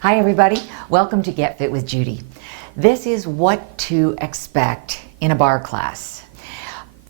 Hi everybody, welcome to Get Fit with Judy. This is what to expect in a barre class.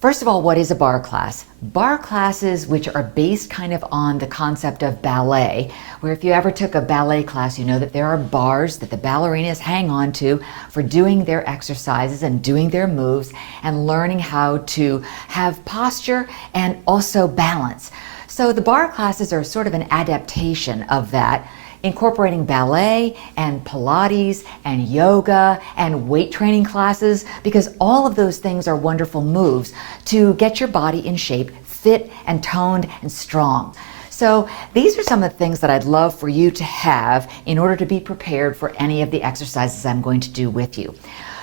First of all, what is a barre class? Barre classes, which are based kind of on the concept of ballet, where if you ever took a ballet class, you know that there are bars that the ballerinas hang on to for doing their exercises and doing their moves and learning how to have posture and also balance. So the barre classes are sort of an adaptation of that, incorporating ballet and Pilates and yoga and weight training classes, because all of those things are wonderful moves to get your body in shape, fit and toned and strong. So these are some of the things that I'd love for you to have in order to be prepared for any of the exercises I'm going to do with you.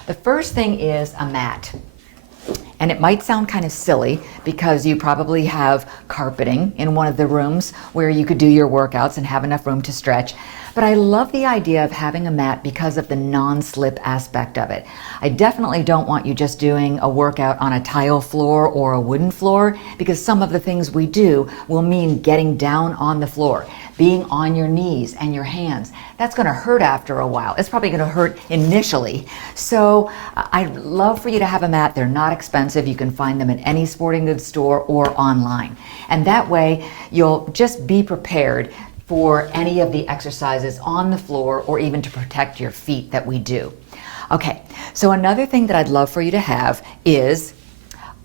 The first thing is a mat. And it might sound kind of silly because you probably have carpeting in one of the rooms where you could do your workouts and have enough room to stretch. But I love the idea of having a mat because of the non-slip aspect of it. I definitely don't want you just doing a workout on a tile floor or a wooden floor, because some of the things we do will mean getting down on the floor, being on your knees and your hands. That's going to hurt after a while. It's probably going to hurt initially. So I'd love for you to have a mat. They're not expensive. You can find them at any sporting goods store or online. And that way you'll just be prepared for any of the exercises on the floor or even to protect your feet that we do. Okay, so another thing that I'd love for you to have is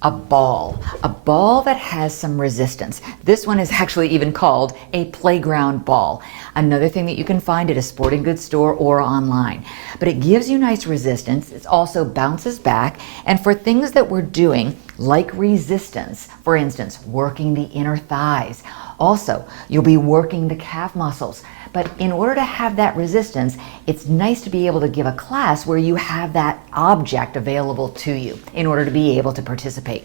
a ball that has some resistance. This one is actually even called a playground ball. Another thing that you can find at a sporting goods store or online. But it gives you nice resistance. It also bounces back. And for things that we're doing, like resistance, for instance, working the inner thighs. Also, you'll be working the calf muscles. But in order to have that resistance, it's nice to be able to give a class where you have that object available to you in order to be able to participate.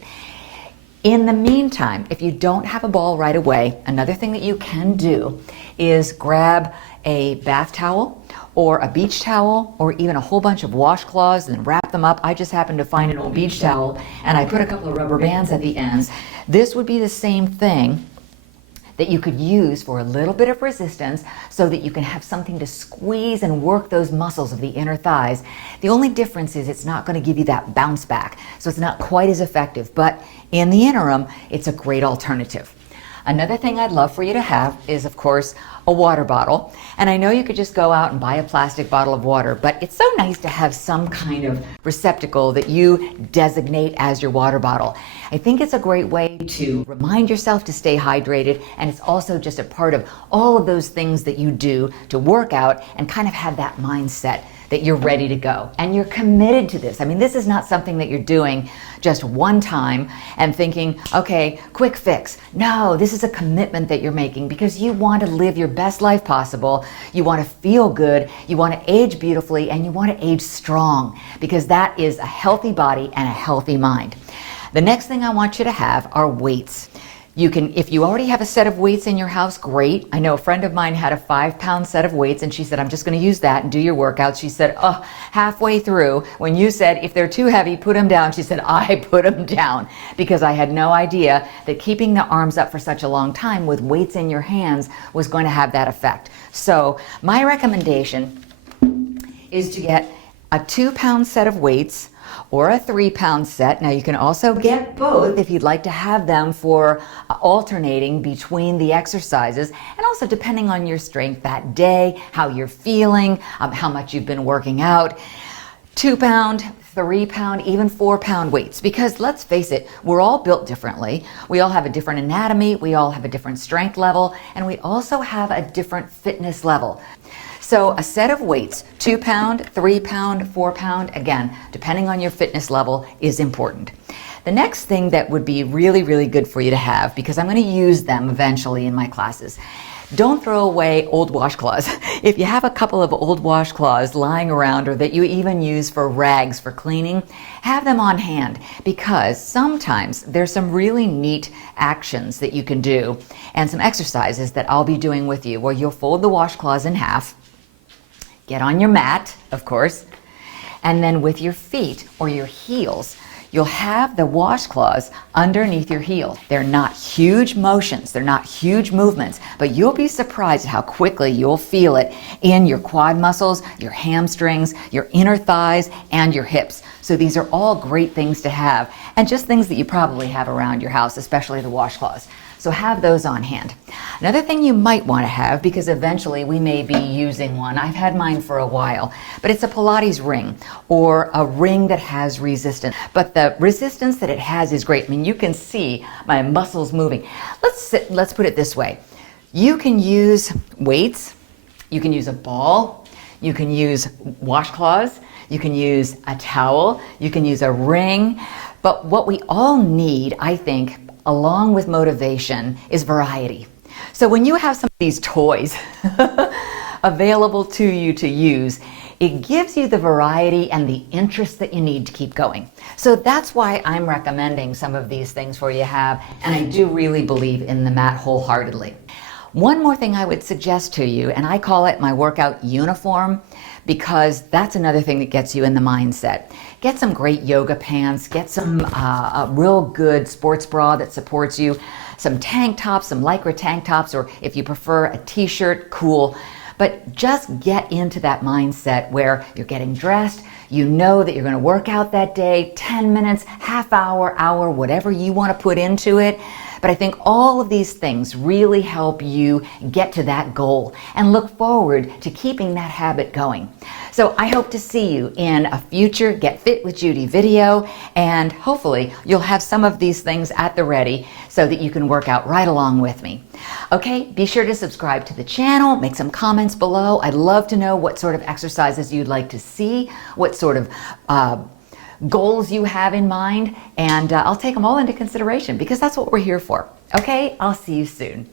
In the meantime, if you don't have a ball right away, another thing that you can do is grab a bath towel or a beach towel or even a whole bunch of washcloths and wrap them up. I just happened to find an old beach towel and I put a couple of rubber bands at the ends. This would be the same thing that you could use for a little bit of resistance so that you can have something to squeeze and work those muscles of the inner thighs. The only difference is it's not going to give you that bounce back, so it's not quite as effective, but in the interim, it's a great alternative. Another thing I'd love for you to have is, of course, a water bottle. And I know you could just go out and buy a plastic bottle of water, but it's so nice to have some kind of receptacle that you designate as your water bottle. I think it's a great way to remind yourself to stay hydrated, and it's also just a part of all of those things that you do to work out and kind of have that mindset that you're ready to go and you're committed to this. I mean, this is not something that you're doing just one time and thinking, okay, quick fix. No, this is a commitment that you're making because you want to live your best life possible. You want to feel good. You want to age beautifully, and you want to age strong, because that is a healthy body and a healthy mind. The next thing I want you to have are weights. You can, if you already have a set of weights in your house, great. I know a friend of mine had a 5-pound set of weights and she said, I'm just going to use that and do your workouts. She said, oh, halfway through, when you said, if they're too heavy, put them down, she said, I put them down, because I had no idea that keeping the arms up for such a long time with weights in your hands was going to have that effect. So my recommendation is to get a 2-pound set of weights or a 3-pound set. Now you can also get both if you'd like to have them for alternating between the exercises, and also depending on your strength that day, how you're feeling, how much you've been working out. 2-pound, 3-pound, even 4-pound weights, because let's face it, we're all built differently. We all have a different anatomy, we all have a different strength level, and we also have a different fitness level. So a set of weights, 2-pound, 3-pound, 4-pound, again, depending on your fitness level, is important. The next thing that would be really, really good for you to have, because I'm going to use them eventually in my classes, don't throw away old washcloths. If you have a couple of old washcloths lying around, or that you even use for rags for cleaning, have them on hand, because sometimes there's some really neat actions that you can do and some exercises that I'll be doing with you where you'll fold the washcloths in half, get on your mat, of course, and then with your feet or your heels, you'll have the washcloths underneath your heel. They're not huge motions, they're not huge movements, but you'll be surprised at how quickly you'll feel it in your quad muscles, your hamstrings, your inner thighs, and your hips. So these are all great things to have, and just things that you probably have around your house, especially the washcloths. So have those on hand. Another thing you might want to have, because eventually we may be using one, I've had mine for a while, but it's a Pilates ring, or a ring that has resistance. But the resistance that it has is great. I mean, you can see my muscles moving. Let's put it this way. You can use weights, you can use a ball, you can use washcloths, you can use a towel, you can use a ring, but what we all need, I think, along with motivation, is variety. So when you have some of these toys available to you to use, it gives you the variety and the interest that you need to keep going. So that's why I'm recommending some of these things for you to have, and I do really believe in the mat wholeheartedly. One more thing I would suggest to you, and I call it my workout uniform, because that's another thing that gets you in the mindset. Get some great yoga pants, get some a real good sports bra that supports you, some tank tops, some lycra tank tops, or if you prefer a t-shirt, cool. But just get into that mindset where you're getting dressed, you know that you're going to work out that day, 10 minutes, half hour, whatever you want to put into it. But I think all of these things really help you get to that goal and look forward to keeping that habit going. So I hope to see you in a future Get Fit with Judy video, and hopefully you'll have some of these things at the ready so that you can work out right along with me. Okay, be sure to subscribe to the channel, make some comments below. I'd love to know what sort of exercises you'd like to see, what sort of goals you have in mind, and I'll take them all into consideration, because that's what we're here for. Okay, I'll see you soon.